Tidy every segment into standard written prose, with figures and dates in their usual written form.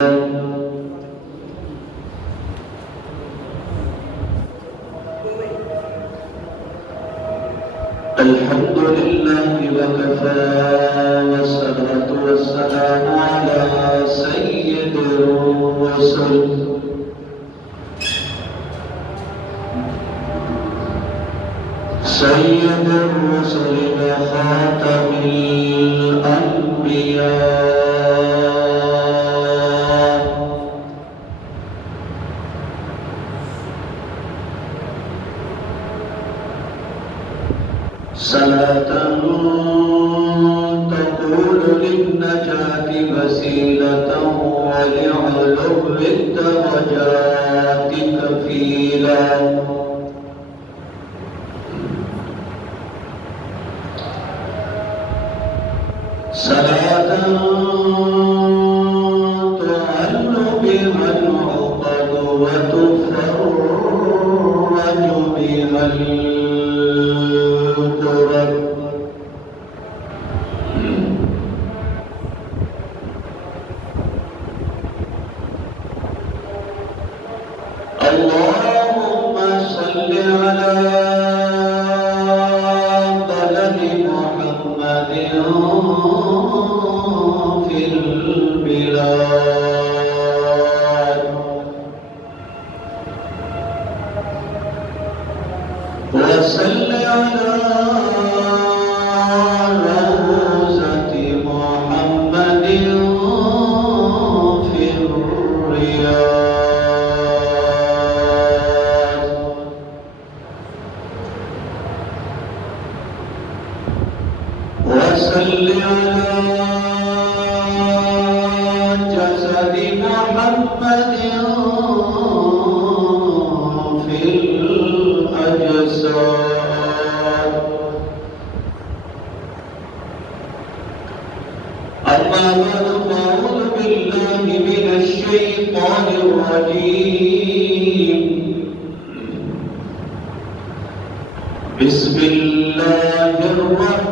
الحمد لله وكفى والصلاة والسلام على سيد الرسل وخاتم الأنبياء صلاة تقول للنجاة وسيلة ولعلو الدرجات كفيلا صلاة تعل بها العقد وتفرج بها الكرب اللهم صل على بلد محمد في البلاد وصل على روزة محمد في الرياض وصل على جسد محمد في الأجساد أما بعد فأعوذ بالله من الشيطان الرجيم بسم الله الرحمن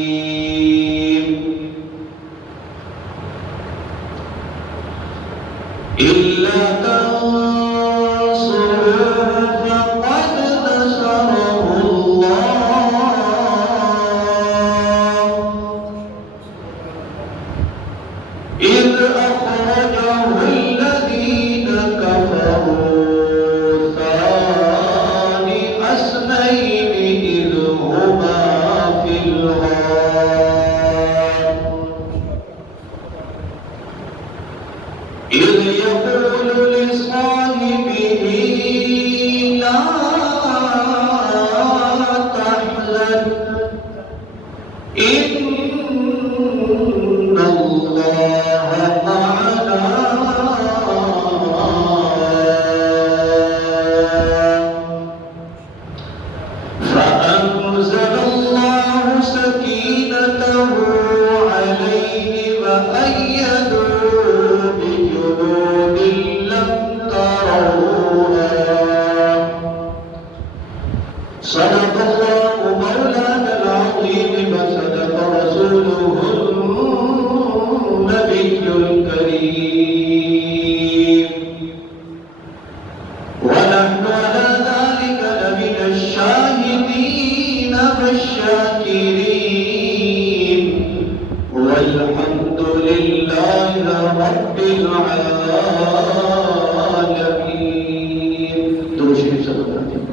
الرحيم إلا تنصروه فقد نصره الله إذ أخرجه الذين كفروا ثاني اثنين إذ هما في الغار إذ يقول لصاحبه لا تحزن إن الله معنا فأنزل الله سكينته عليه وأيده بجنود لم تروها صدق الله مولانا العظيم وصدق رسوله النبي الكريم ونحن على ذلك لمن الشاهدين والشاكرين والحمد لله رب العالمين. درود شريف صلى الله عليه وسلم.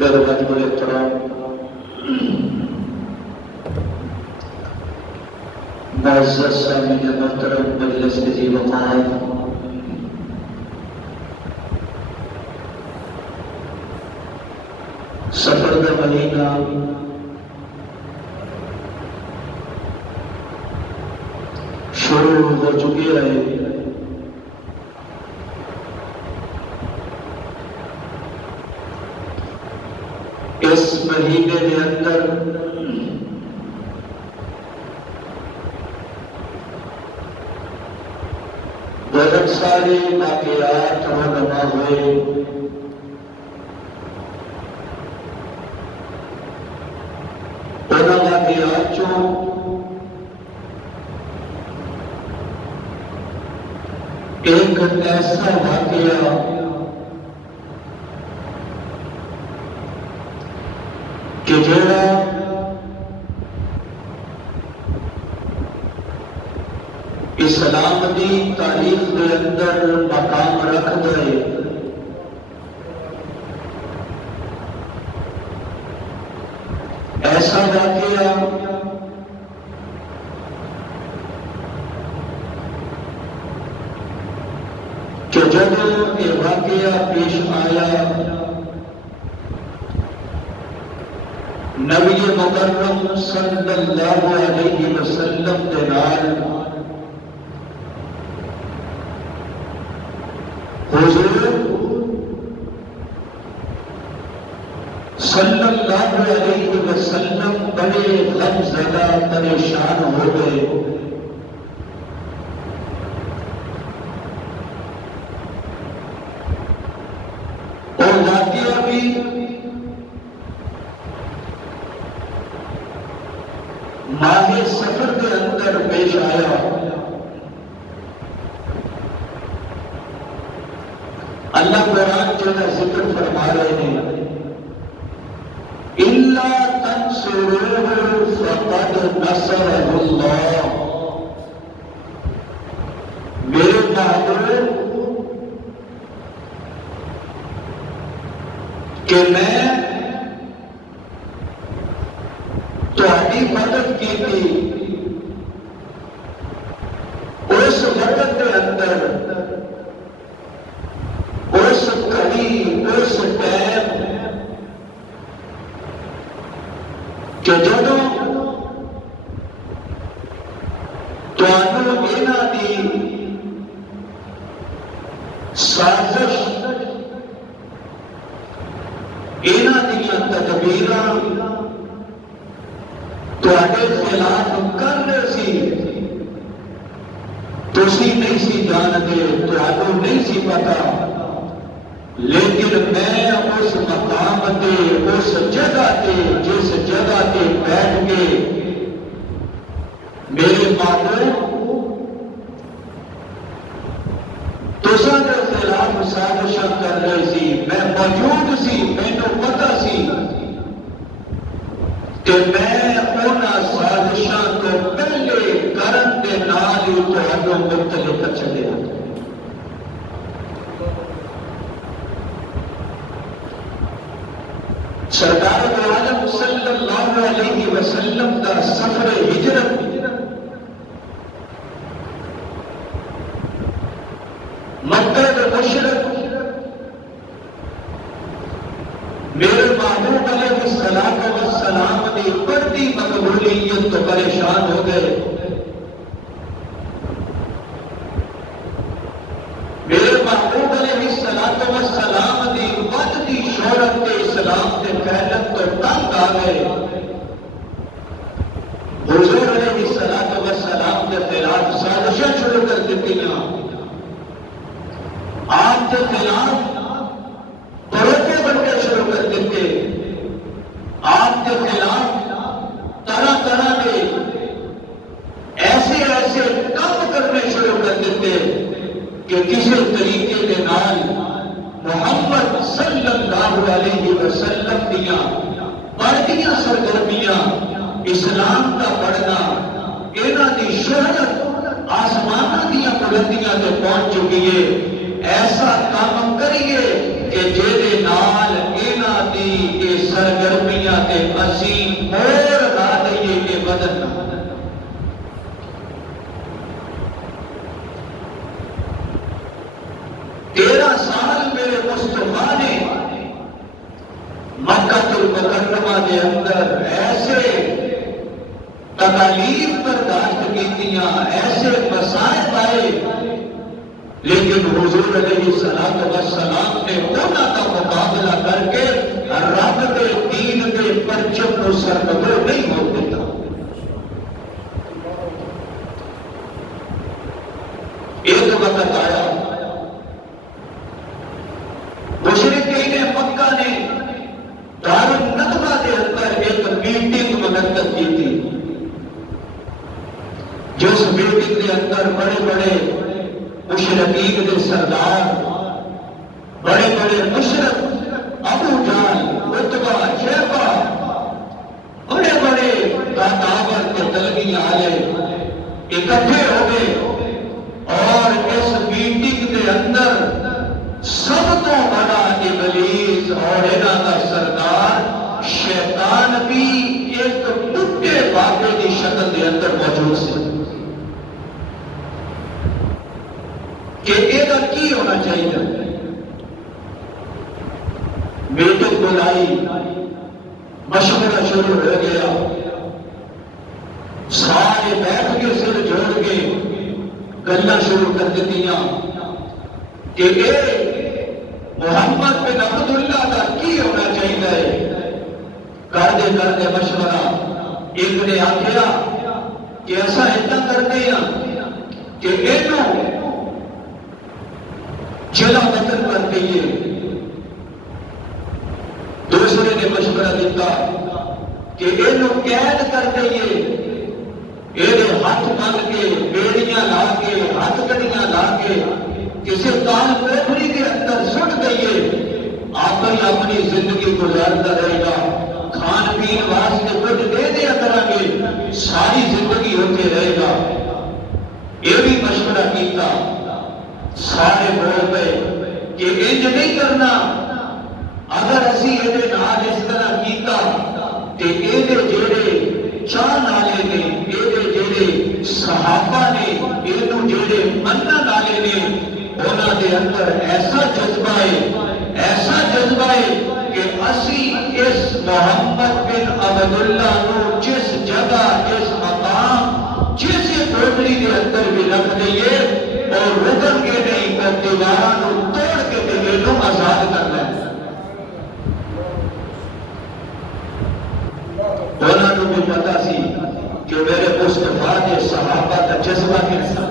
بركاته الاحترام معزز سامعین محترم مجلس ذی وقار سفر کا مہینہ شروع ہو چکے ہیں. اس مہینے کے اندر بہت سارے واقعات رونما ہوئے، ان واقعات ایک ایسا واقعہ کہ جڑا اسلام دی تاریخ کے اندر مقام رکھ گئے، ایسا واقعہ کہ جب یہ واقعہ پیش آیا نبی مکرم صلی اللہ علیہ وسلم کے نال حضور صلی اللہ علیہ وسلم بڑے غم زدہ پریشان ہو گئے، اور واقعہ بھی ماہ سفر کے اندر پیش آیا۔ اللہ قرآن جو ہے ذکر فرما رہے ہیں إِلَّا تَنْصُرُوهُ فَقَدْ نَصَرَهُ اللَّهُ، میرے محبوب کہ میں تہاڈی مدد کی تھی اس وقت کے اندر، اس گھڑی، اس ٹائم کہ جدوں تانوں انہاں دی سازش، انہاں دی تدبیراں تہاڈے خلاف کر رہے سی، تسی نہیں سی جانتے، تہانوں نہیں سی پتا، لیکن میں اس مقام تے، اس جگہ تے، جس جگہ تے بیٹھ کے میرے محبوب تساں دے خلاف سازشاں کر رہے سی، میں موجود سی، مینوں پتا سی کہ میں انہاں سازشاں تو پہلے کرن دے نال ہی تہانوں مطلع کر چھڈیا۔ سرکار دو عالم صلی اللہ علیہ وسلم کا سفر ہجرت مکہ کے مشرق میرے محبوب علیہ السلام کی بڑھتی مقبولیت تو پریشان ہو گئے، میرے محبوب علیہ السلام کی بڑھتی شہرت کے اسلام کے پھیلن تو تنگ آ گئے، حضور علیہ السلام کے خلاف سازشیں شروع کر دیتی ہیں، آپ کے خلاف پروپے بننے شروع کر دیتے، آپ کے خلاف طرح طرح کے ایسے ایسے کام کرنے شروع کر دیتے کہ کسی طریقے کے نال محمد صلی اللہ علیہ وسلم دیا بڑھتیاں سرگرمیاں، اسلام کا بڑھنا، انہاں دی شہرت آسمانہ دیا بلندیاں تے پہنچ چکی ہے، ایسا کام کریے کہ جیدے نال انہاں دی یہ سرگرمیاں تے اسی مور لا دئیے کہ بدن نہ۔ 13 سال میرے مصطفیٰ نے مکہ المکرمہ کے اندر ایسے تکالیف برداشت کیتیاں، ایسے مصائب آئے، لیکن حضور علیہ السلام نے انہاں کا مقابلہ کر کے رب کے دین کے پرچم کو سربگو نہیں ہو دیتا۔ ایک وقت آیا جس میٹنگ کے اندر بڑے بڑے مشرقین کے سردار، بڑے بڑے مشرق ابو جہل، عتبہ، شیبہ، بڑے بڑے دعوت کے تلقی عالم اکٹھے ہو گئے، اور اس میٹنگ کے اندر سب تو بڑا ابلیس اور انہاں کا سردار شیطان بھی ایک ٹوٹے باقے کی شکل کے اندر موجود سے کہ یہ کی ہونا چاہیے۔ میٹنگ بلائی، مشورہ شروع ہو گیا، سارے بیٹھ کے سر جوڑ کے گلاں شروع کر دیتیاں کہ اے محمد بن عبداللہ کا کی ہونا چاہیے۔ کردے مشورہ ایک نے آخیا کہ ایسا اتنا کرتے ہیں کہ اینوں جلا وطن کر دئیے۔ دوسرے نے مشورہ دیتا کہ اینوں قید کر دئیے، یہ ہاتھ بن کے بیڑیاں لا کے ہاتھ کڑیاں لا کے کسی کال کوٹری کے اندر سٹ دئیے، آپ ہی اپنی زندگی گزارتا رہے گا، کھان پین واسطے کچھ دے دیا کریں گے، ساری زندگی ہوتے رہے گا۔ یہ بھی مشورہ کیتا، سارے بول گئے کہ انج نہیں کرنا، اگر اسی یہ نال اس طرح کیتا تے یہ جڑے چاہ نالے نے، یہ جڑے صحابہ نے، یہ جڑے منن والے نے، انہاں دے اندر ایسا جذبہ ہے کہ اسی اس محمد بن عبداللہ کو جس جگہ، جس مقام، جس کوٹری کے اندر بھی رکھ دئیے اور رکن کے نہیں، پر دیواراں توڑ کے دلوں آزاد کرنا ہے۔ انہاں کو بھی پتا سی کہ میرے مصطفیٰ کے صحابہ کا جذبہ کیسا۔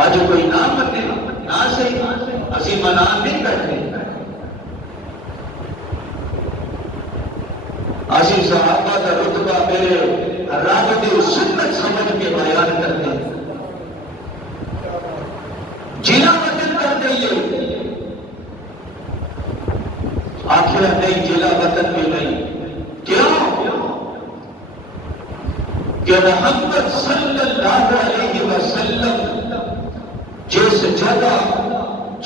آج کوئی نام بتے نہ صحیح، اسی منان نہیں کرتے، اسی صحابہ کا رتبہ میرے رب دی سنت سمجھ کے بیان کرتے ہیں۔ جلا وطن کر دئیے، آخر نہیں جلا وطن بھی نہیں، کیوں کہ محمد صلی اللہ علیہ وسلم جس جگہ،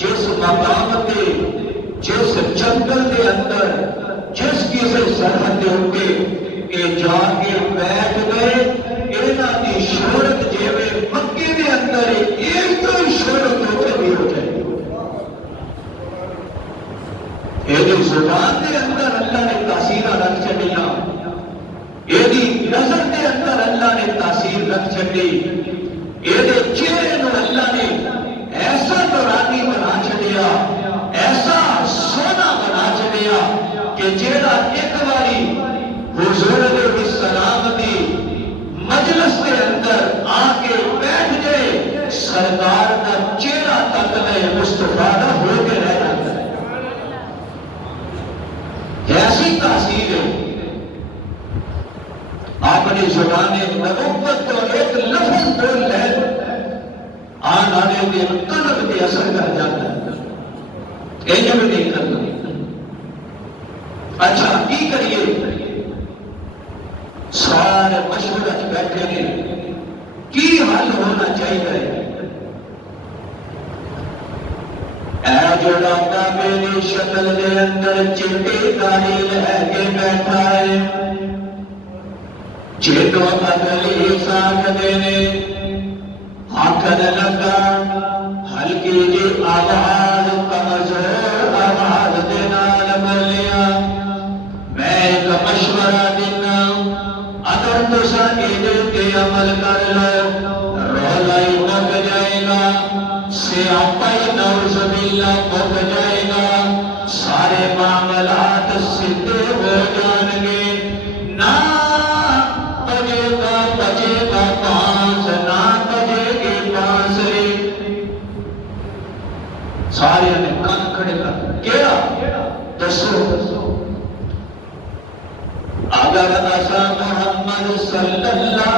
جس مقام پہ، جس جنگل کے اندر، جس کسی سرحد کے اوپر یہ جا کے بیٹھ گئے، انہاں کی شہرت جیویں مکے کے اندر ایک تو شہرت ہوتے بھی ہو جائے۔ یہ زبان کے اندر اللہ نے تاثیر رکھ چڑیا، یہ نظر کے اندر اللہ نے تاثیر رکھ چڑی، یہ چہرے کو اللہ نے ایسا نورانی بنا چڑیا، ایسا سونا بنا چڑیا کہ جیڑا ایک باری حضور علیہ السلام دی مجلس کے اندر آ کے بیٹھ جائے، سرکار کا چہرہ تک لے مستفادہ ہو کے رہ جاتا ہے۔ ایسی تاثیر ہے، اپنی زبان نبوت کو ایک لفظ بول لے، آن آنے کے قلب کے اثر کر جاتا ہے، یہ بھی نہیں کرنا۔ اچھا کی کریے؟ سارے مشورہ بیٹھے ہیں، کی حل ہونا چاہیے؟ اے جڑا میری شکل کے اندر چٹی داڑھی لے کے بیٹھا ہے، چیٹو اگلی ساکھ دینے آنکھن لگا، ہلکی جی آواز کمزور آواز دینا بولیا، میں ایک مشورہ دینا، اگر تسا کے عمل کر لو، رولا ہی مک جائے گا، سیاپا ہی نعوذ باللہ مک جائے گا، سارے معاملات سدھے ہو جان گے، نہ بجے گا پانس، نہ بجے گے بانسری۔ سارے نے کان کھڑے کر کیا دسو، اگر ایسا محمد صلی اللہ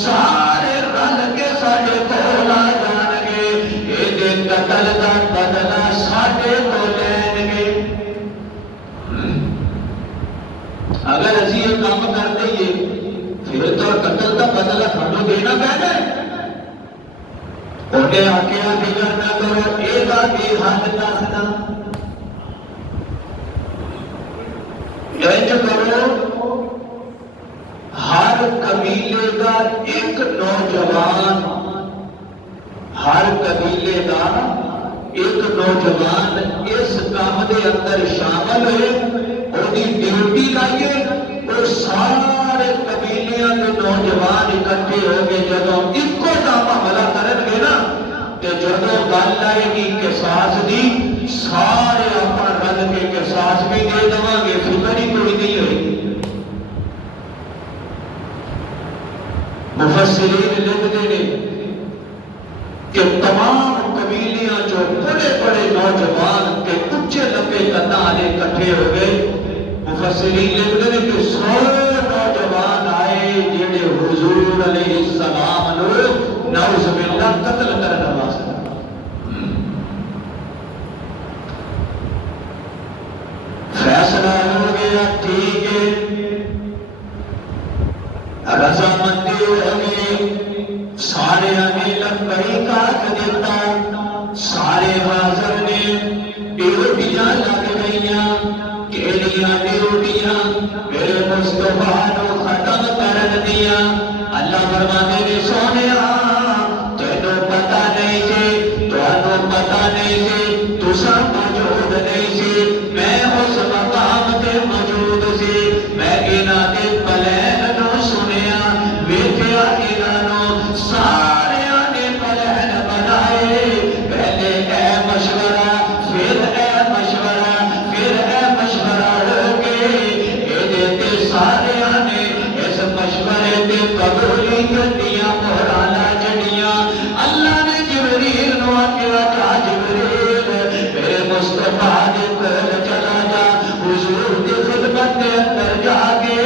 سارے رل کے ساڈے کول آ جان گے، یہ قتل دا بدلہ ساڈے تو لین گے۔ اگر اسی یہ کام کر دئیے پھر تو قتل کا بدلہ سانو دینا پینا ہے۔ انہیں آخیا فکر نہ کرو، یہ حد دسنا، کرو ہر قبیلے کا ایک نوجوان، ہر قبیلے کا ایک نوجوان اس کام کے اندر شامل ہوئے، وہی ڈیوٹی لائیے، اور سارے قبیلیاں کے نوجوان اکٹھے ہو گئے جدو ایکو کام حملہ کرن گے نا، کہ جدو گل آئے گی قصاص دی، سارے اپنا رل کے قصاص بھی دے دیں گے، فکر ہی کوئی نہیں ہوئی۔ مفسرین لکھتے ہیں کہ تمام قبیلیاں جو بڑے بڑے نوجوان کے اچھے لمبے قداں والے اکٹھے ہو گئے، مفسرین لکھتے ہیں کہ 100 نوجوان آئے جڑے حضور علیہ السلام نو نعوذ باللہ قتل کرنے واسطے۔ فیصلہ ہو گیا، ٹھیک ہے، رضامندی ہو گئی، سارے نے لبیک آکھ دیتا، سارے حاضر نے، ڈیوٹیاں لگ گئیاں، کیڑیاں ڈیوٹیاں میرے مصطفیٰ نو ختم کرن دیا۔ اللہ فرماتے نے سونیا تینوں پتہ نہیں سی، تانوں پتہ نہیں سی، تساں موجود نہیں سی، میں اس مقام تے موجود سی، میں انہاں دے پلان نو سنیا، ویکھیا انہاں نو، ساریاں نے پلان بنائے، پہلے اے مشورہ، پھر اے مشورہ، پھر اے مشورہ ہو کے یہ تے ساریاں نے اس مشورے تے قبولیت دیا مہرانا جڑیاں۔ اللہ نے جبریل نو آکھیا جا جبریل میرے مصطفیٰ دے کول چلا جا، حضور دی خدمت دے اندر جا کے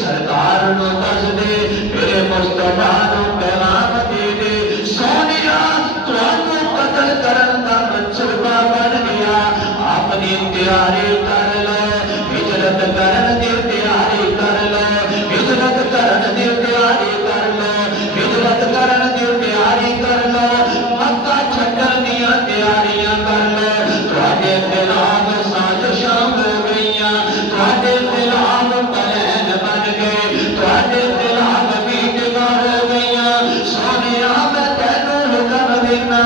سرکار نو دس دے، میرے مصطفیٰ نو پیغام دے دے، سونیا تانوں قتل کرن دا منصوبہ بن گیا، اپنی تیاری کر لو، ہجرت کرن دی تیاری کر لو، ہجرت کرن دی تیاری کر لو، ہجرت کرن دی تیاری کر لو، مکہ چھڈن دیاں تیاریاں کر لو، تواڈے خلاف سازشاں ہو گئیاں، تواڈے خلاف پلان بن گئے، تواڈے خلاف میٹنگاں ہو گئیاں، سونیا میں تینوں حکم دینا،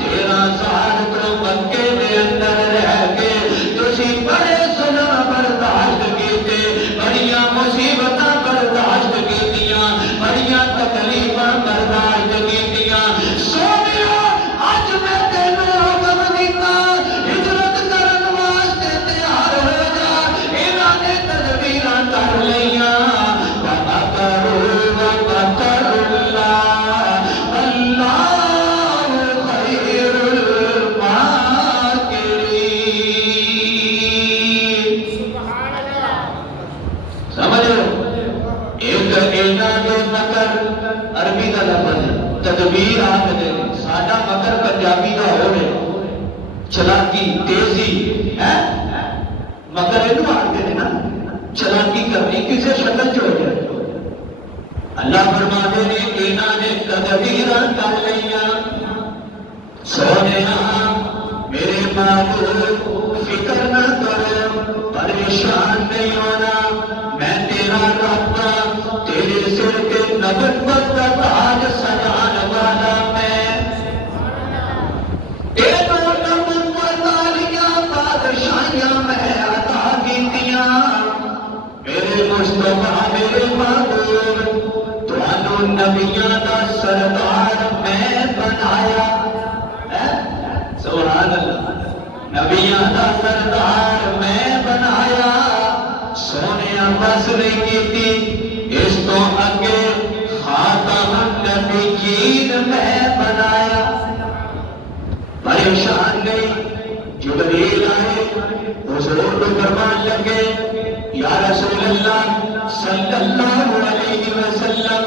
13 سال تو مکے دے اندر رہ کے تسی بڑے ظلم برداشت کیتے، بڑیاں مصیبتاں برداشت کیتیاں، بڑیاں تکلیفاں برداشت کیتیاں، سونیا اج میں تینوں حکم دیتا، ہجرت کرن واسطے تیار ہو جا، انہاں نے تدبیراں کر لئیاں، وَمَكَرُوا وَمَكَرُ اللَّهُ وَاللَّهُ خَيْرُ الْمَاكِرِينَ۔ سمجھ لو، ایک انہاں دے مکر عربی کا لفظ ہے، تدبیر آکھدے نے، ساڈا مکر پنجابی کا ہو رہے، چلاکی تیزی ہے، مگر یہ آتے ہیں نا چلاکی کرنی کسی شکل جو ہو جائے۔ اللہ فرماتے نے انہاں نے تدبیراں کر لئیاں، سونیا میرے محبوب فکر نہ کرو، پریشان نہیں ہونا، میں تیرا رب تیرے سر کے نبوت کا تاج سجان والا میں، تینوں نبوت والیاں بادشاہیاں میں عطا کیتیاں، میرے مصطفیٰ میرے محبوب تانوں نبیاں دا سردار میں بنایا، سبحان اللہ، نبیاں دا سردار میں بنایا، سونیا بس نہیں کیتی، اس تو اگے خاتم النبیین میں بنایا، پریشان نہیں، جبریل آئے، حضور کو فرمان لگے، یا رسول اللہ صلی اللہ علیہ وسلم،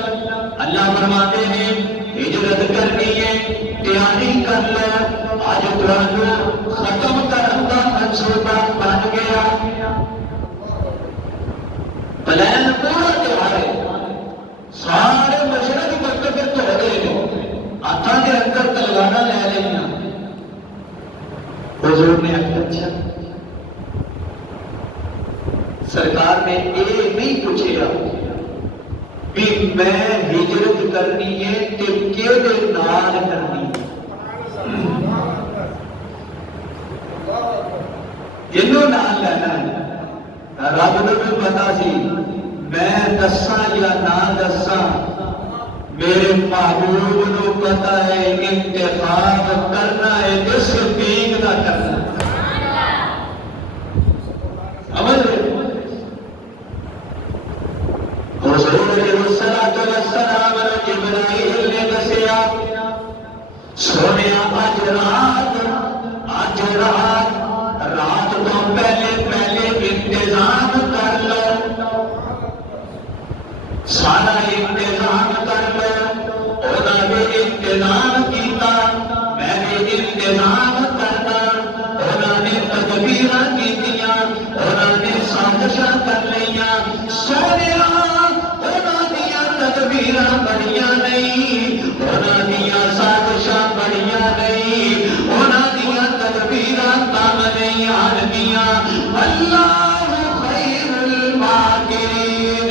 اللہ فرماتے ہیں ہجرت کرنی ہے تیاری کر لو آج تمہیں ختم کرنے کا منصوبہ بن گیا پلان پورا تیار ہے سارے مشرق مکتب تو ہو گئے ہاتھوں کے اندر تلوارا لے لیا حضور نے اچھا سرکار نے یہ نہیں پوچھا بھی میں ہجرت کرنی ہے کہ کیڑے نال کرنی جنوں نال لینا ہے رب نوں بھی پتا سی میں دساں یا نہ دساں میرے محبوب نوں پتا ہے انتخاب کرنا ہے جس صدیق کا کرنا حضور علیہ السلام نے جبرائیل نے دسیا سونیا اج رات تو پہلے انتظام کر لو سارا انتظام کر لو انہوں نے انتظام کیتا میں نے انتظام کرنا انہوں نے تدبیر کیتیاں انہوں نے سازشاں کر لیا سونیا تدبیراں بڑیاں نہیں انہاں دیاں سازشاں بڑیاں نہیں انہاں دیاں تدبیراں کم نہیں آنگیاں اللہ خیر الماکرین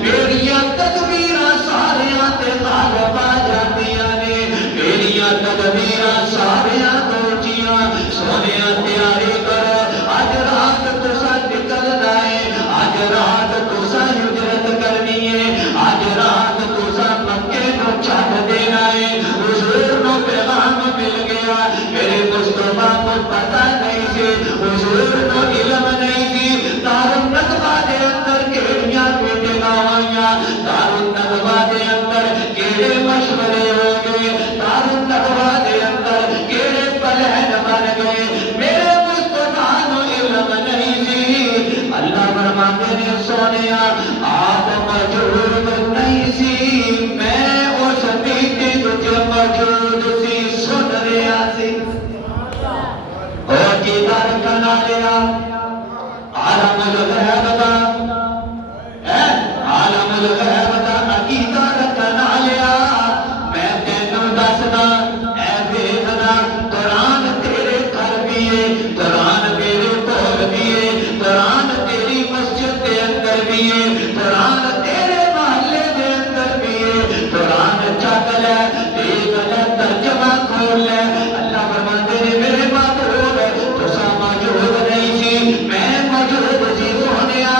میریاں تدبیراں ساریاں تے غالب آ جاندیاں نے میریاں تدبیراں ساریاں دوچیاں سونیاں تیاری کرو اج رات تساں نکلنا ہے اج رات تساں ہجرت کرنی ہے اج رات تساں مکے کو چھڈ دینا ہے حضور نو پیغام مل گیا میرے مصطفیٰ کو پتہ نہیں سی حضور نو علم نہیں سی دارالندوا دے اندر کیڑیاں میٹنگاں ہوئیاں دارالندوا دے اندر کیڑے مشورے ہو گئے دارالندوا دے اندر کیڑے پلان بن گئے میرے مصطفیٰ نو علم نہیں سی اللہ فرماتے نے سونیا آپ موجود نہیں سی میں اس میٹنگ جو موجود سی سن رہا سی اور دیدار کرنا لیا عالم الغیب دا عالم الغیب دا عقیدہ رکھنا لیا میں تینوں دسدا اے دیکھنا قرآن تیرے گھر بھی ہے قرآن میرے کول بھی ہے قرآن تیری مسجد کے اندر بھی ہے قرآن تیرے محلے کے اندر بھی ہے قرآن چک لے دیکھ لے ترجمہ کھول لے اللہ فرماتے ہیں میرے محبوب تساں موجود نہیں سی میں موجود سی سونیا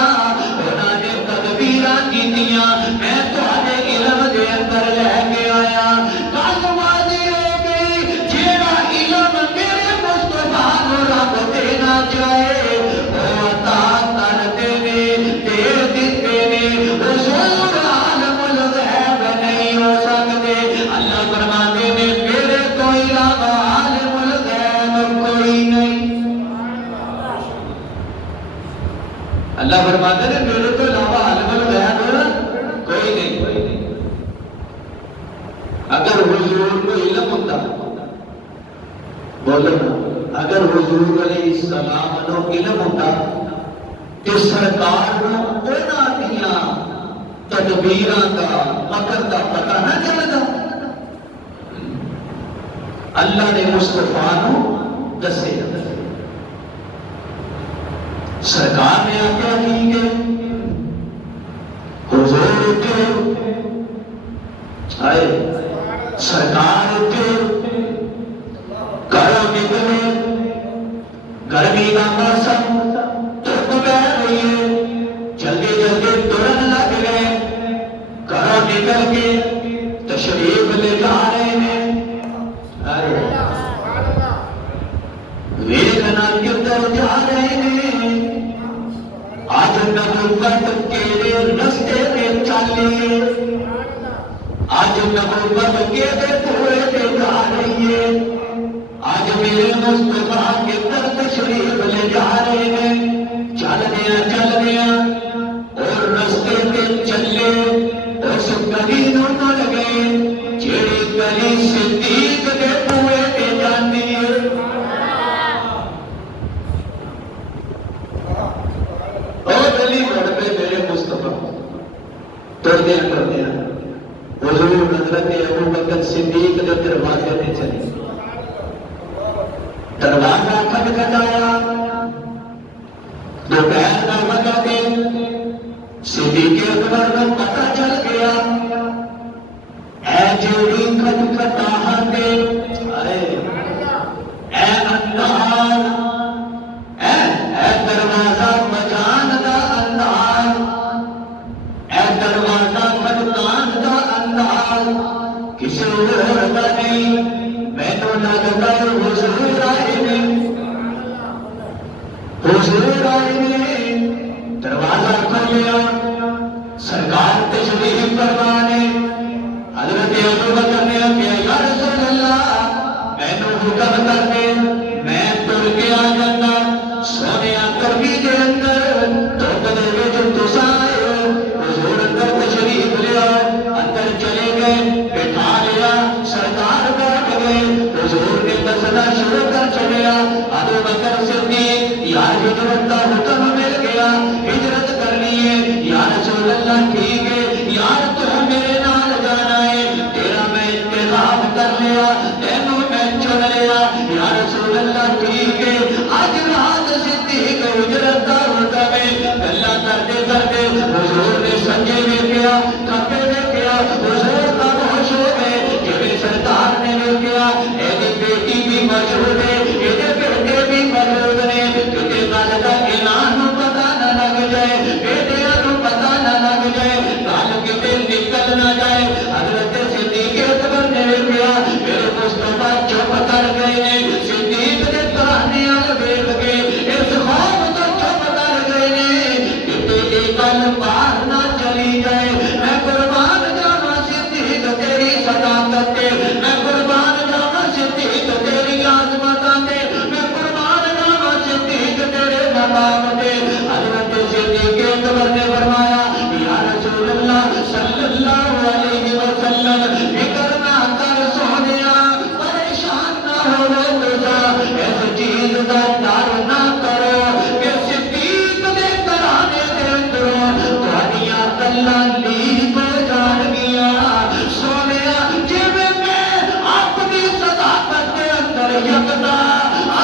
انہاں نے تدبیراں کیتیاں میں تہاڈے علم دے اندر لے کے آیا گل واضح ہو گئی جیڑا علم میرے مصطفیٰ نو رب دینا چاہے وہ عطا کرتے نے دے دیتے نے حضور عالم الغیب نہیں ہو سکتے اللہ فرماتے نے میرے تو علاوہ عالم الغیب کوئی نہیں اللہ فرماتے نے میرے تو علاوہ عالم الغیب کوئی نہیں اگر حضور کو علم ہوتا بولو اگر حضور علیہ السلام نو علم ہوتا کہ سرکار نو انہاں دیاں تدبیراں دا مکر دا پتہ نہ چلدا اللہ نے مصطفیٰ نو دسے سرکار نے آگیا کی کہ حضور اٹھے آئے سرکار اٹھے گھروں نکلے گرمی کا موسم دھوپ بہ رہی ہے جلدی جلدی ترن لگ گئے گھروں نکل کے تشریف لے جا رہے ہیں ویدنا کدھر جا رہے ہیں آج نبوت کیڑے رستے پہ چلیے آج نبوت کیڑے پورے پہ جا رہی ہے آج میرے مصطفیٰ کے در تشریف لے جا رہے ہیں چل دیا اور رستے پہ چلے اس گلی نو نہ لگے حضور حضرت ابو بکر صدیق کے دروازے پہ چلے. دروازہ کھٹکھٹایا، دوپہر کا وقت ہے. صدیق اکبر کو پتہ چل گیا اے جیڑی کھٹکھٹاہٹ اے اندھار، اے دروازہ بجان دا اندھار، اے دروازہ کھٹکان دا اندھار کسی اور دا نہیں. میں تو لگتا حضور آئے نے، حضور آئے نے. دروازہ کھولیا، سرکار تشریف فرمانے. حضرت ابو بکر نے کہا یا رسول اللہ میں تو حکم کر دے، میں تر کے آ جانا. سونے گرمی کے اندر دھوپ دے وچ تساں آئے ہو. حضور اندر تشریف لیا، اندر چلے گئے، بٹھا لیا. سرکار بیٹھ گئے. حضور نے دسنا شروع کر چلیا ابو بکر صدیق یار ہجرت کا حکم مل گیا، ہجرت کرنی ہے. یا رسول اللہ ٹھیک ہے یار تو میرے نال جانا ہے، تیرا میں انتظام کر لیا، تینوں میں چن لیا. یا رسول اللہ ٹھیک ہے آج رات صدیق ہجرت کا حکم ہے. گلا کرتے کرتے حضور نے سجے ویکھیا، کھبے ویکھیا. حضور کا ہوش ہو گئے کہ سرکار نے ویکھیا ایدی بیٹی بھی موجود ہے، ایدے بیٹے بھی موجود نے. کتے گل کا اعلان پتہ نہ لگ جائے، بیٹیاں نو پتہ نہ لگ جائے، گل کتے نکل نہ جائے. حضرت صدیق اکبر نے ویکھیا میرے مصطفیٰ چپ کر گئے نے. صدیق نے کہانی ال ویکھ کے اس خوف تو چپ کر گئے نے کتے یہ گل باہر نہ چلی جائے. میں قربان جاواں صدیق تیری صداقت تے، میں قربان جاواں صدیق تیری عظمتاں تے، میں قربان جاواں صدیق تیرے مقام تے. حضرت صدیق اکبر نے فرمایا یا رسول اللہ صلی اللہ علیہ وسلم فکر نہ کر سونیا، پریشان نہ ہو تجا، اس چیز کا ڈر نہ کرو کہ صدیق دے گھرانے دے اندروں تہاڈیاں گلاں لیک ہو جان گیاں. سونیا جویں میں اپنی صداقت دے اندر یکتا،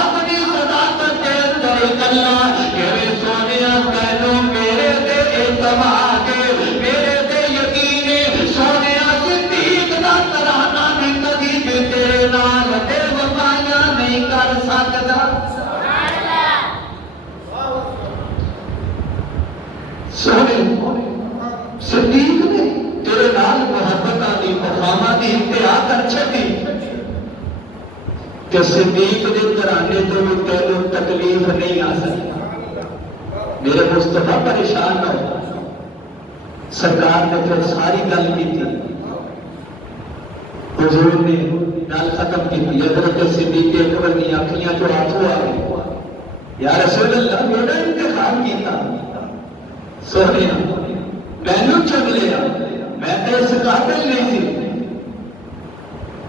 اپنی صداقت دے اندر اکلا، جویں سونیا تینوں میرے تے اعتماد میرے تے یقین ہے. سونیا صدیق دا ترانہ نہیں کدی بھی تیرے نال بے وفائیاں نہیں کر سکدا. سونے صدیق نے تیرے نال محبت دی وفا دی انتہا کر چھڈی کہ صدیق دے گھرانے تو بھی تینوں تکلیف نہیں آ سکتی. میرے مصطفیٰ پریشان نہ ہو. سرکار نے پھر ساری گل کی تھی. حضور نے گل ختم کی تھی. حضرت صدیق اکبر کی آنکھیاں تو آنسو آ گئے. یا رسول اللہ میرا انتخاب کیتا، سونے مینوں چن لیا، میں تو اس قابل نہیں تھی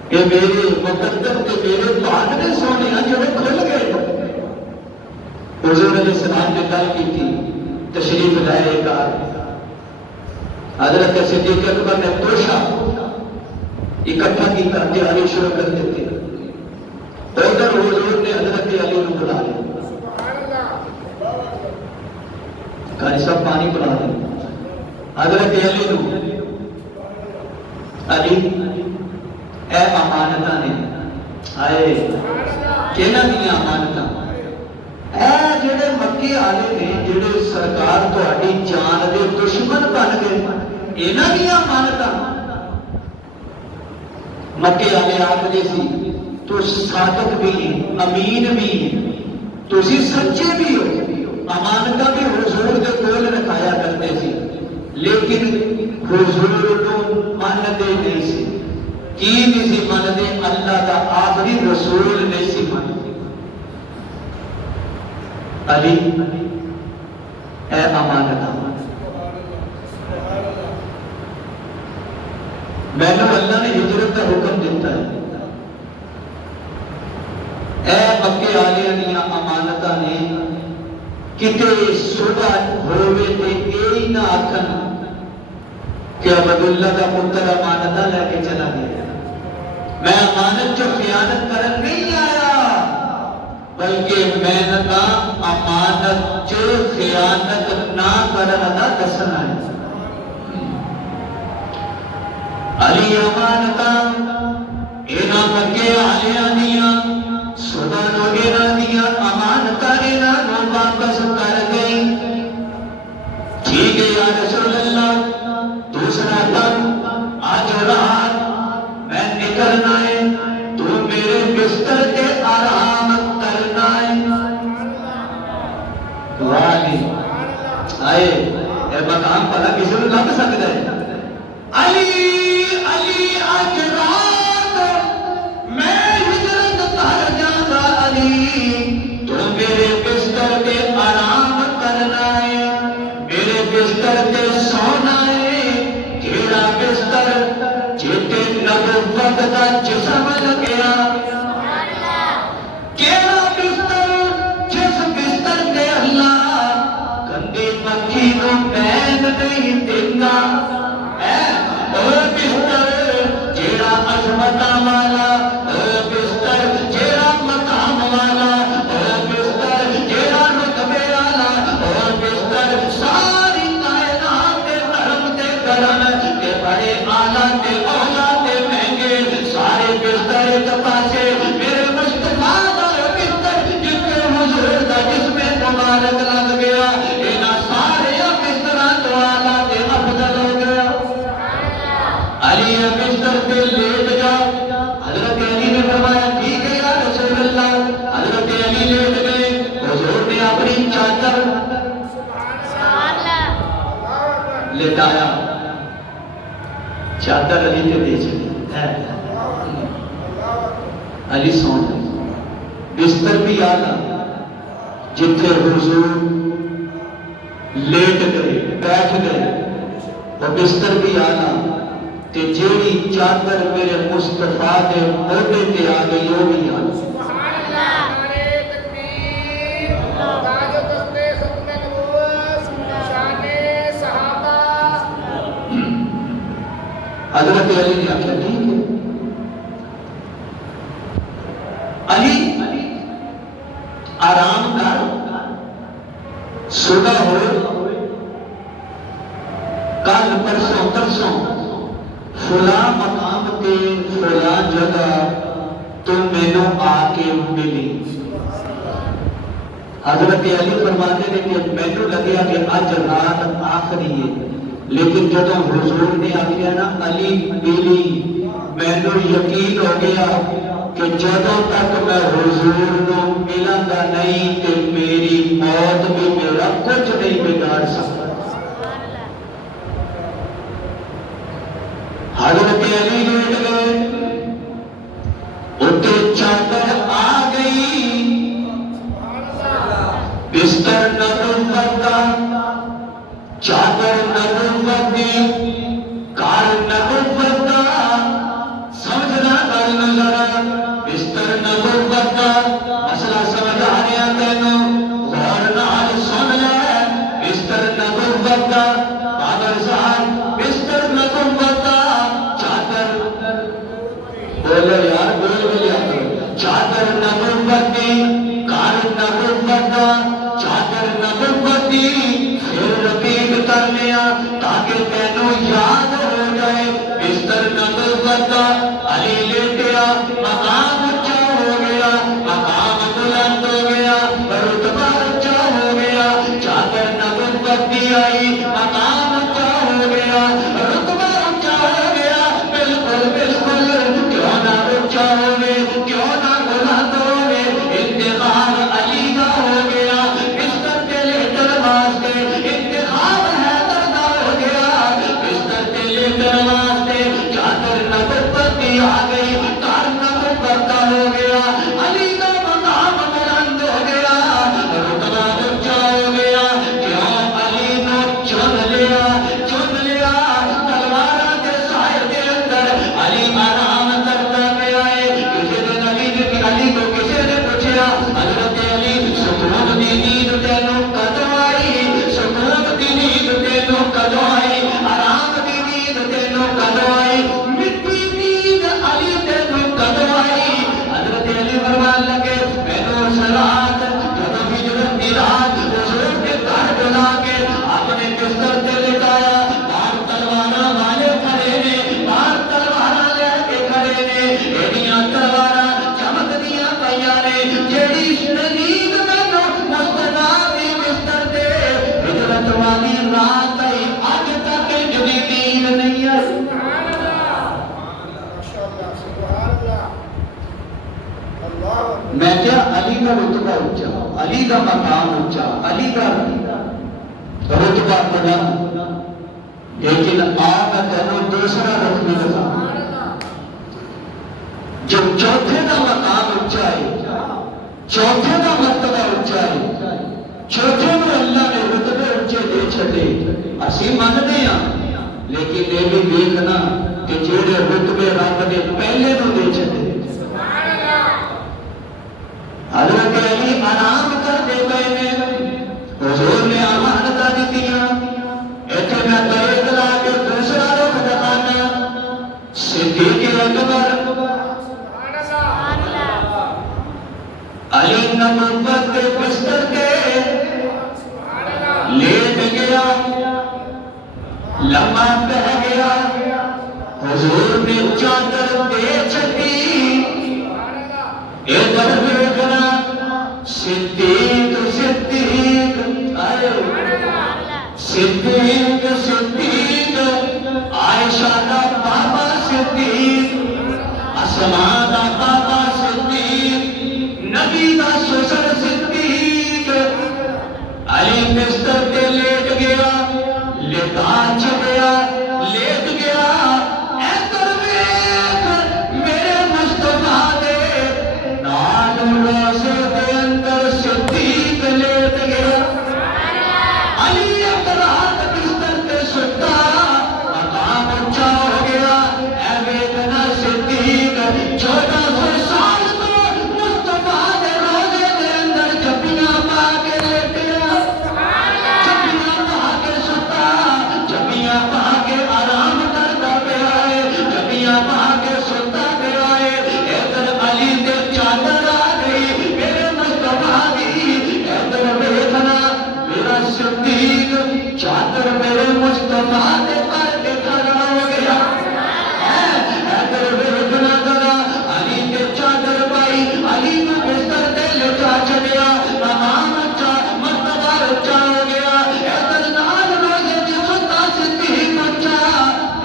کہ میرے مقدر کے میرے بھاگ نے سونے جڑے کھل گئے. حضور علیہ السلام نے گل کی تھی، تشریف لائے گا. حضرت صدیق اکبر نے توشا اکٹھا کی تیاری شروع کر دیتی. ادھر حضور نے حضرت علی کو بلا لیا. قاری صاحب پانی پلا دیں. حضرت علی کو علی اے امانتاں نے آئے کہنا دیا امانتاں اے جڑے مکی والے نے جڑے سرکار تہاڈی جان دے دشمن بن گئے انہاں دیا امانتاں. مکی والے آکھدے سی تو صادق بھی امین بھی تسی سچے بھی ہو. امانتاں بھی حضور دے کول رکھایا کرتے سی لیکن حضور کو مانتے نہیں سی. کی نہیں سی مانتے؟ اللہ دا آخری رسول نہیں سی مانتے. علی اے امانت میں نے اللہ نے ہجرت کا حکم دیتا ہے. اے مکے والے دیا امانتاں نے کتے صبح ہوئے تے یہ نہ آکھن کہ عبداللہ کا پتر امانتہ لے کے چلا گیا. میں امانت جو خیانت کرن نہیں آیا بلکہ میں نہ امانت جو خیانت نہ کرن دا دسن آیا. علی امانتہ اینا مکے آلیاں دیا سبانو اینا دیا امانتہ اینا نو واپس کر گئی. ٹھیک ہے یا رسول اللہ دوسرا دن آج رات میں نکلنا ہے تو میرے بستر کے آرام کرنا ہے. والی آئے اے مقام پتا کسی نے لگ سکتا ہے. علی علی آج رات میں ہجرت کر جانا علی تو میرے بستر کے آرام کرنا ہے میرے بستر کے سونا ہے. تیرا بستر جیتے نبوت کا جسم لگیا تیرا بستر جس بستر کے اللہ گندی مکھی کو پین نہیں دینا بستر جیڑا عظمت والا بستر جیڑا مقام والا بستر جیڑا رتبے والا بستر ساری کائنات کے دھرم کے کرم کے بڑے آلہ کے اولا کے مہنگے سارے بستر ایک پاسے میرے مصطفیٰ کا بستر جس کے حضور کا جس میں مبارک لگ گیا اینا سارے بستران تو آلہ کے افضل ہو گیا. علی بستر پہ لیٹ جا. حضرت علی نے فرمایا ٹھیک ہے یا رسول اللہ. حضرت علی لیٹ گئے. حضور نے اپنی چادر لٹایا چادر علی نے دے چلی. علی سو گئے. بستر بھی آنا جتھے حضور لیٹ گئے بیٹھ گئے وہ بستر بھی آنا کہ جیڑی چادر میرے مصطفیٰ دے موڈے تے آ گئی وہ بھی آ گئی. حضرت علی نے آخیا ٹھیک ہے. علی آرام کر صبح ہوئے کل پرسوں ترسوں فلاں مقام تے فلاں جگہ تو مینوں آ کے ملی. حضرت علی فرماتے ہیں کہ مینوں لگیا کہ آج رات آخری ہے لیکن جب حضور نے آخیا نا علی ملی مینوں یقین ہو گیا کہ جدوں تک میں حضور کو ملاں گا نہیں کہ میری موت بھی میرا کچھ نہیں بگاڑ سکتا. حضرت علی لیٹ گئے اتنے چادر آ گئی بستر نبوت کا چادر نبوت کی کار نبوت کا سمجھنا کر ذرا بستر نبوت کا مسئلہ سمجھ آ گیا تینوں غور نال سن لے. بستر نبوت کا بابر صاحب بستر نبوت کا بولو یار بول بولیا چادر نبوت کی کار نبوت کا چادر نبوت کی پھر رپیٹ کر لیا تاکہ تینوں یاد ہو جائے. بستر نبوت کا علی لیٹیا مقام اچھا ہو گیا مقام بلند ہو گیا رتبہ اچھا ہو گیا. چادر نبوت کی آئی مقام اچھا ہو گیا رتبہ اچھا ہو گیا. بالکل بالکل کیوں نہ اچھا ہوئے کیوں نہ بلند ہوئے انتخاب علی کا ہو گیا. بستر کے لیٹر واسطے انتخاب حیدر کا ہو گیا. بستر کے لیٹر واسطے چادر نبوت کی آ گئی کار نبوت میں کیا علی کا رتبہ اونچا، علی کا مقام اونچا، علی کا رتبہ بڑا، لیکن آپ تینوں دوسرا رکھنے لگا۔ جب چوتھے کا مقام اونچا ہے، چوتھے کا مرتبہ اونچا ہے، چوتھے میں اللہ نے رتبے اونچے دے چھٹے، اسی مانتے ہیں، لیکن یہ بھی دیکھنا کہ جڑے رتبے رب نے پہلے نو دے چھٹے۔ حضرت علی آرام کرتے پئے نے، حضور نے امانتاں دتیاں، ایتھے میں طریق لا کے دوسرا رخ دکھانا، صدیق اکبر علی نبوت کے بستر کے لیٹ گیا، لمحہ بہ گیا، حضور نے چادر دے چھٹی، ادھر دیکھنا صدیق صدیق آئے، صدیق صدیق، عائشہ کا پاپا صدیق، اسماء کا پاپا صدیق، نبی کا سسر صدیق۔ علی بستر پہ لیٹ گیا، لٹا چھپیا، لیٹ گیا، ادھر دیکھ میرے مصطفیٰ دے نال روزے دے اندر صدیق لیٹ گیا۔ علی اپنا ہاتھ بستر پہ ستا، مقام اونچا ہو گیا، اے ویدنا صدیق 1400 سال تو مصطفیٰ دے روزے دے اندر جپیاں پا کے لیٹیا، جپیاں پا کے ستا، جپیاں پا کے آرام کرتا پیا ہے، جپیاں پا کے ستا پیا ہے، ادھر علی تے چادر آ گئی میرے مصطفیٰ دی، ادھر ویکھنا میرا صدیق چادر میرے مصطفیٰ دے پر کے کھڑا ہو گیا، ادھر ویکھنا ذرا علی تے چادر پائی، علی کو بستر تے لٹا چھڈیا، مقام اونچا، مرتبہ اونچا ہو گیا، ادھر نال روزے دی ستا صدیق اونچا،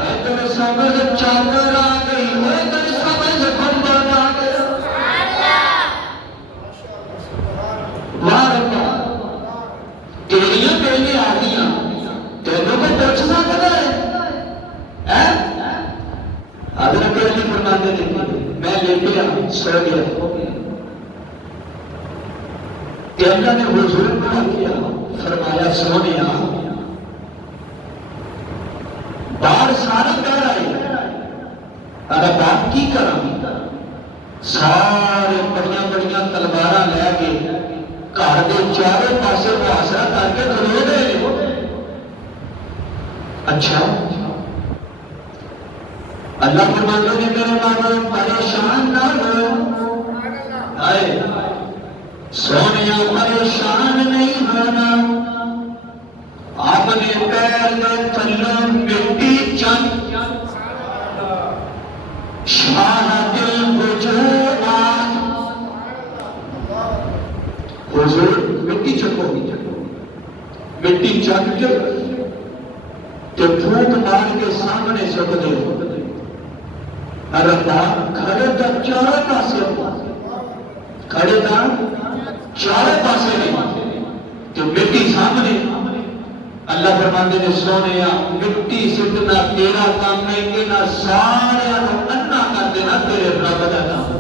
ادھر سبز چادر آ گئی، ادھر سبز بندر آ گیا۔ اللہ تیریاں پہلے آ گیا، تینوں کو پوچھ سکتا ہے؟ حضرت علی فرماتے ہیں میں لیٹیا سو گیا، کہ اللہ نے حضور کو کیا، فرمایا سونیا باہر سارا کہہ رہے، اگر بات کی کرا سارے بڑیاں بڑیاں تلواراں لے کے گھر دے چاروں پاسے محاصرہ کر کے کھلو گئے۔ اچھا اللہ فرماتے ہیں میرے مانو پریشان نہ ہو، آئے سونیا پریشان نہیں ہونا، اپنے پیر دے تھلوں مٹی چن، شاہد الوجود حضور مٹی چکو، مٹی چک کے تو پھوٹ مار کے سامنے سٹ دے، ربا کھڑے تا چاروں پاسے، کھڑے تا چاروں پاسے نہیں، تو مٹی سامنے، اللہ فرماتے ہیں سونیا مٹی سٹنا تیرا کام نہیں، کہ نہ سارے انا کر دینا تیرے رب دا کام۔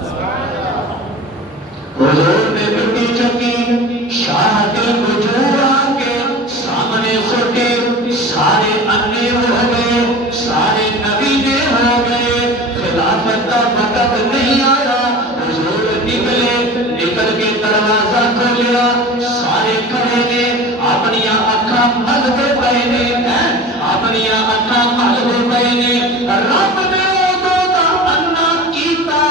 حضور نے مٹی چکی، شاہ کے وجود آ کے سامنے سٹی، سارے انے ہو گئے، سارے نبی دے ہو گئے، خلافت کا وقت نہیں آیا، حضور نکلے، نکل کے دروازہ کھولیا، سارے کھڑے نے، اپنی اکھاں ملتے پئے نے، اپنی اکھاں ملتے پئے نے، رب نے ادوں دا انا کیتا،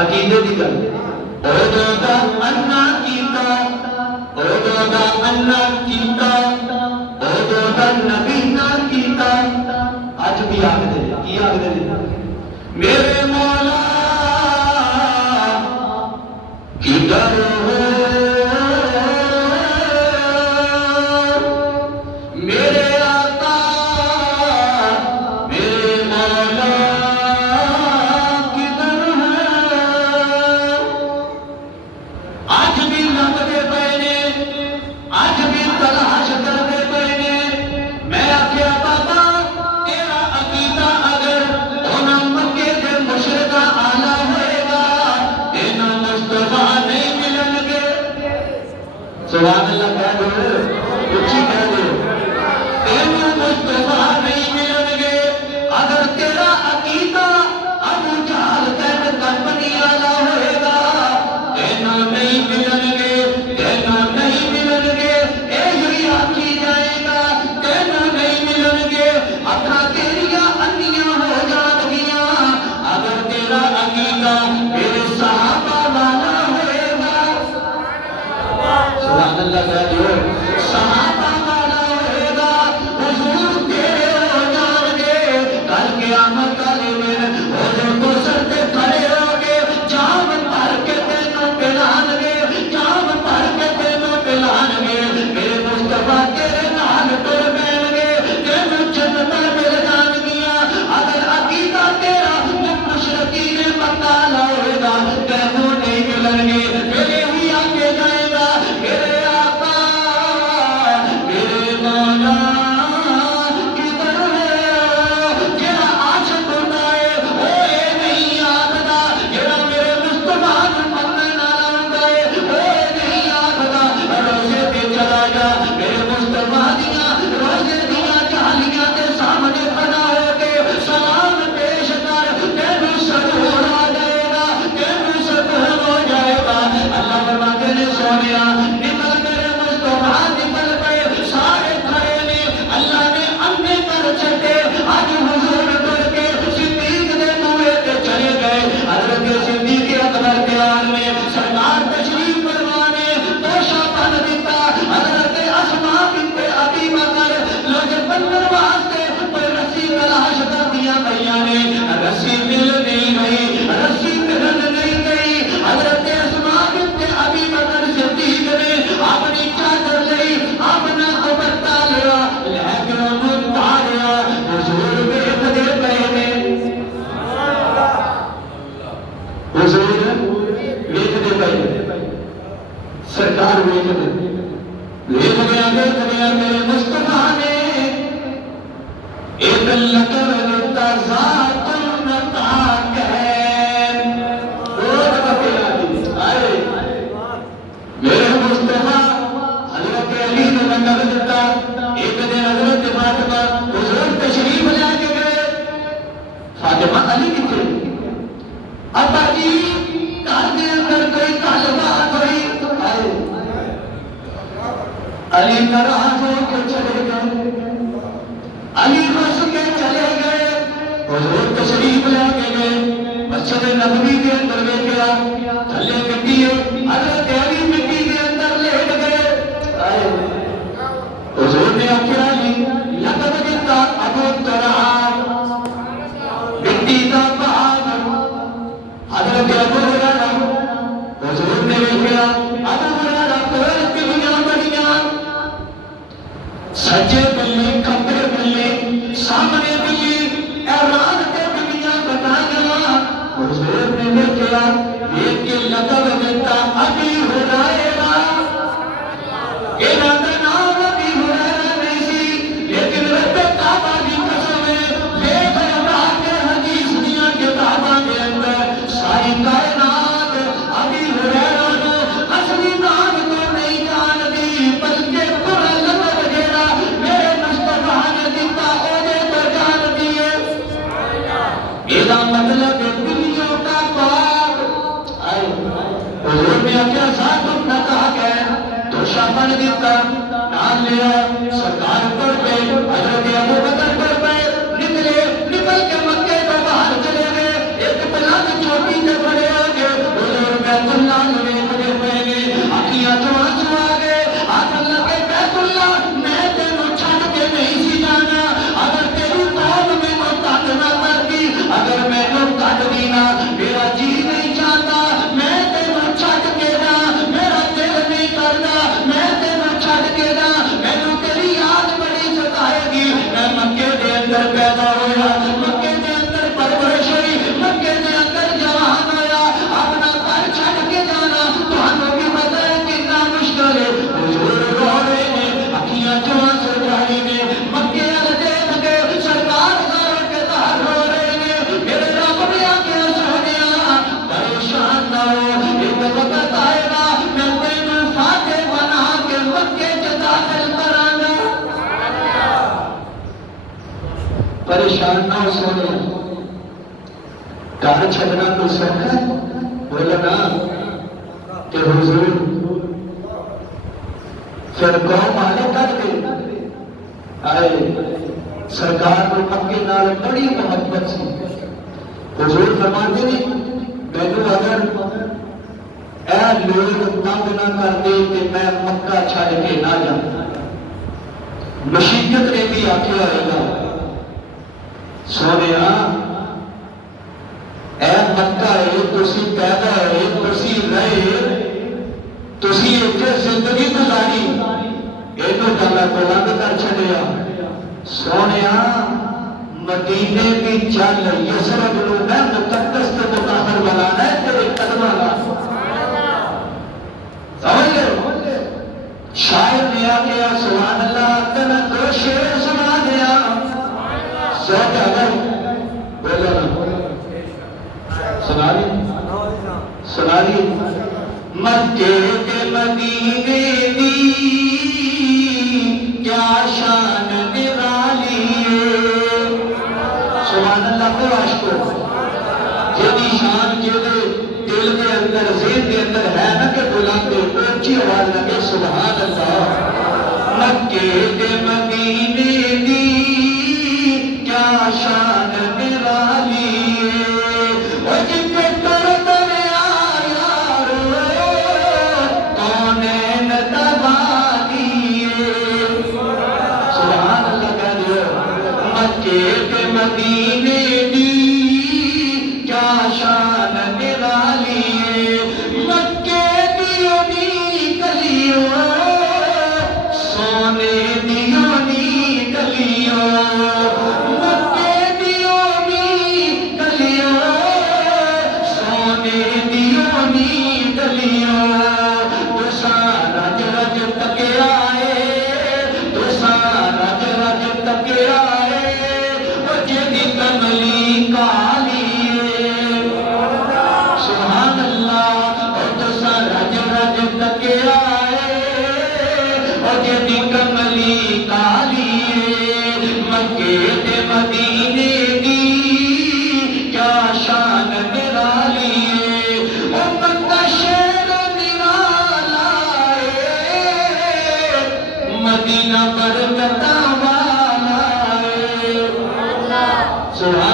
عقیدے دی گل، ادوں دا انا کیتا، ادوں دا انا کیتا، ادوں دا نبی نہ کیتا، اج بھی آکھدے نے، کی آکھدے نے میرے مولا کدھر ہو، میرے آقا میرے مولا فاطمہ علی کی تھے ابا جی کار کے اندر کوئی تعلقات ہوئی تو آئے علی ناراض ہو کے چلے گئے علی ہنس کے چلے گئے حضور تشریف لے کے گئے مسجد نبوی کے اندر لے گیا تھلے مٹی ہے حضرت علی مٹی کے اندر لیٹ گئے آئے حضور نے آخر علی لقد جئت ابو التراب مٹی کا بہادر حضرت ابو ہریرہ حضور نے دیکھا ابو ہریرہ کوئی پلیاں بڑیاں سجے بلی کھبے بلی سامنے بلی اعلان کے بلیاں بتائیاں حضور نے دیکھا ایک کے لقب دیتا ابی ہریرہ انہاں دا نام ابی ہریرہ نہیں سی لیکن رب کعبہ کی قسم ہے دیکھ اللہ کے حدیث دیا کتاباں کے اندر ساری کائنات ابی ہریرہ نو اصلی نام تو نہیں جانتی بلکہ پورا لقب جیڑا میرے مصطفیٰ نے دیتا اونے تو جانتی ہے یہ مطلب دنیا کا باپ آئے حضور نے کیا ساتھ نہ کہا گیا تو شامن دیتا نام لیا سرکار پر پہ حضرت ابو بکر پر پہ نکل کے مکے کو باہر چلے گئے ایک پلان چھوٹی سے بڑے آگے حضور بیت اللہ میں کھڑے ہوئے گے اکیاں تو آنسو آگے آج اللہ کے بیت اللہ میں تینوں چھڑ کے نہیں سی جانا اگر تیری قوم میں نو کٹ نہ کرتی اگر میں نو کٹ دینا میرا جی نہیں چاہتا میں تینوں چھڑ کے جا میرا دل نہیں کرتا میں تینوں چھڑ کے جا میں نو تیری یاد بڑی ستائے گی میں مکے دے اندر پیدا ہویا مکے دے اندر پرورش ہوئی مکے دے اندر جوان ہویا اپنا گھر چھڑ کے جانا تہانوں بھی پتہ ہے کتنا مشکل ہے حضور رو رہے ہیں اکھیاں جو آنسو جاری نے مکے والے دیکھ کے سرکار غاروں کے باہر رو رہے ہیں میرے رب نے آکھیا سونیا پریشان نہ ہو ایک وقت آئے گا میں تینوں فاتح بنا کے مکے سے داخل کراں گا پریشان نہ ہو سونیا گھر چھڑنا تو سوکھا ہے بولا نا کہ حضور پھر قوم آنے تک گئی آئے سرکار کو مکے نال بڑی محبت سی حضور فرماتے ہیں مینوں اگر اے لوگ تنگ نہ کر دے کہ میں مکہ چھڑ کے نہ جاؤں مشیت نے بھی آکھیا ہوئے گا سونیا اے مکہ ہے تسی پیدا ہے تسی رہے تسی اتنے زندگی گزاری اینو گلا بلند کر چھڑیا سونیا مدینے کی چل یسرب نو میں مقدس تے مطہر بنانا ہے تیرے قدماں نال سمجھ لو شاعر نے آکھیا سبحان اللہ تینا دو شعر سنا دیا سوچ اگر بولو نا سنا لی مکے کے مدینے دی کیا شان نرالی ہے سبحان اللہ کو عاشقو جیدی شان جیدے دل کے اندر ذہن کے اندر ہے نا کہ بلند اونچی آواز لگے سبحان اللہ مکے کے مدینے دی کیا شان نرالی ہے وہ جن کے مدینے دی کیا شان نرالی ہے مکے دیو نی گلیوں سونے دیو نی گلیوں مکے دیو نی گلیوں سونے دیو نی گلیوں تو سارا رج تک آئے تو سارا رج تک آئے کملی کالی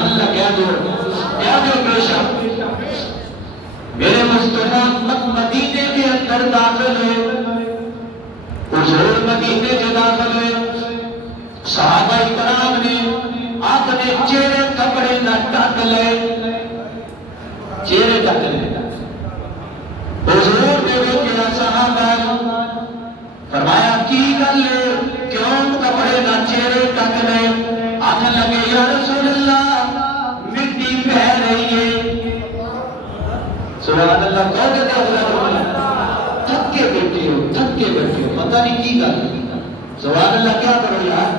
اللہ کہہ دو بے شک میرے مصطفیٰ مدینے کے اندر داخل ہے، حضور مدینے کے داخل ہے، صحابہ کرام نے اپنے چہرے کپڑے نہ ڈھک لے، چہرے ڈھک لے۔ حضور نے دیکھا صحابہ فرمایا کی گل ہے کیوں کپڑے نہ چہرے ڈھک لے؟ آنے لگے یا رسول اللہ مٹی بہ رہی ہے۔ سبحان اللہ کہو کہ تھک کے بیٹھے ہو، تھک کے بیٹھے ہو، پتہ نہیں کی گل۔ سبحان اللہ کیا کرو یار،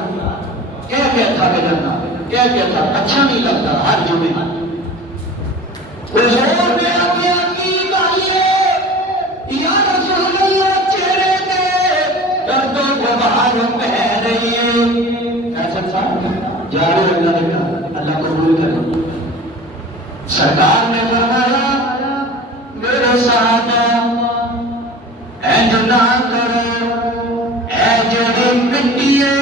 کہہ کے تھک جانا، کہہ کے تھک اچھا نہیں لگتا ہر جمعے۔ حضور نے اپنی کی گل یا رسول اللہ چہرے کے دردوں کو باہر بہ رہی ہے۔ ایسا صاحب جا رہے اللہ نے کہا اللہ قبول کرے۔ سرکار نے فرمایا میرے صحابہ اینج نہ کرو، اے جڑی مٹی ہے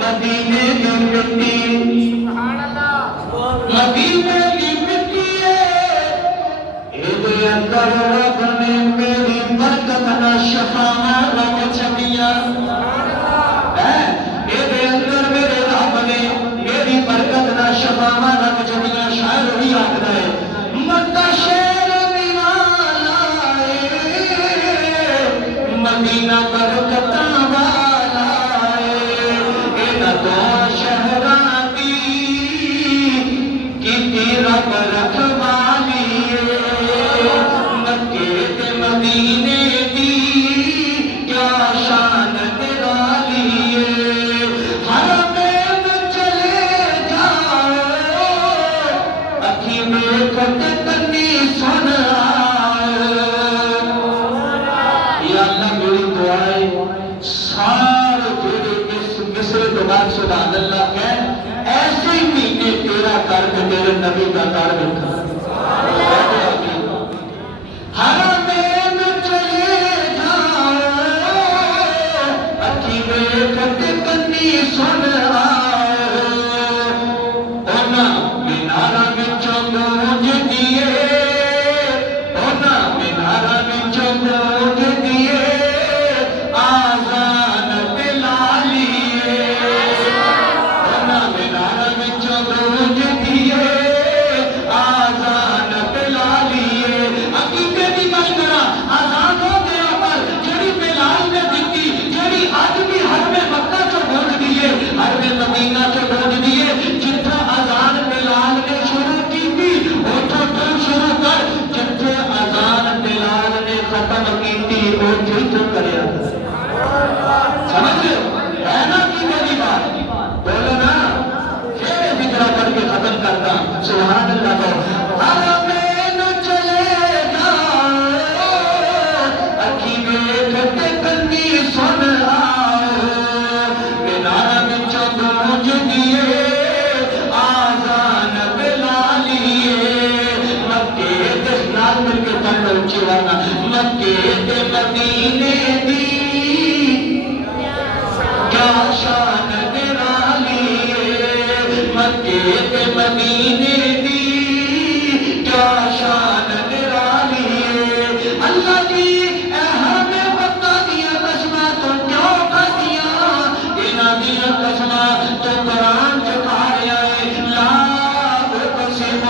مدینے کی مٹی، مدینے کی مٹی ہے، اے اندر رب نے میری برکت نہ شفاعت رکھ چھپیا، اے اندر میرے رب نے میری برکت نہ شفاعت رکھ چھپیا۔ شاعر وہی آخر ہے مدینہ برکت والا ہے، ان دو شہراں کی رب رکھوالی ہے، مکے تے مدینے دی کیا شان نرالی ہے۔ حرمین چلے جاؤ اکھی ویکھ تے کنی سن سبحان اللہ کہہ ایسے ہی مہینے تیرا کر کے تیرے نبی کا کر دیکھا۔ حرمین چلے جاؤ اکھی ویکھ تے کنی سن اونا مینارہ وچوں گونج دیے، اونا مینارہ وچوں گونج دیے آذان بلالی مدینہ سے گونج دیے، جتھے اذان بلال نے شروع کی تھی اوتھے تو شروع کر، جتھے اذان بلال نے ختم کی تھی اوتھے تو کریا۔ سمجھ ہے نا کی میری بات؟ بولو نا شعر ذکر کر کے ختم کرتا سبحان اللہ کو۔ حرمین چلے جاؤ اکھی ویکھ تے کنی سن گونج دیے آذان بلالی مکے تے نال مل کے پڑھ اونچی ورنا مکے تے مدینے دی کیا شان نرالی مکے تے مدینے دی کیا شان نرالی اللہ دی اے ہمیں بتا دیا قسمہ تو کیوں کھدیاں انہاں دیاں قسماں تو قرآن چکھا رہا ہے لا اقسم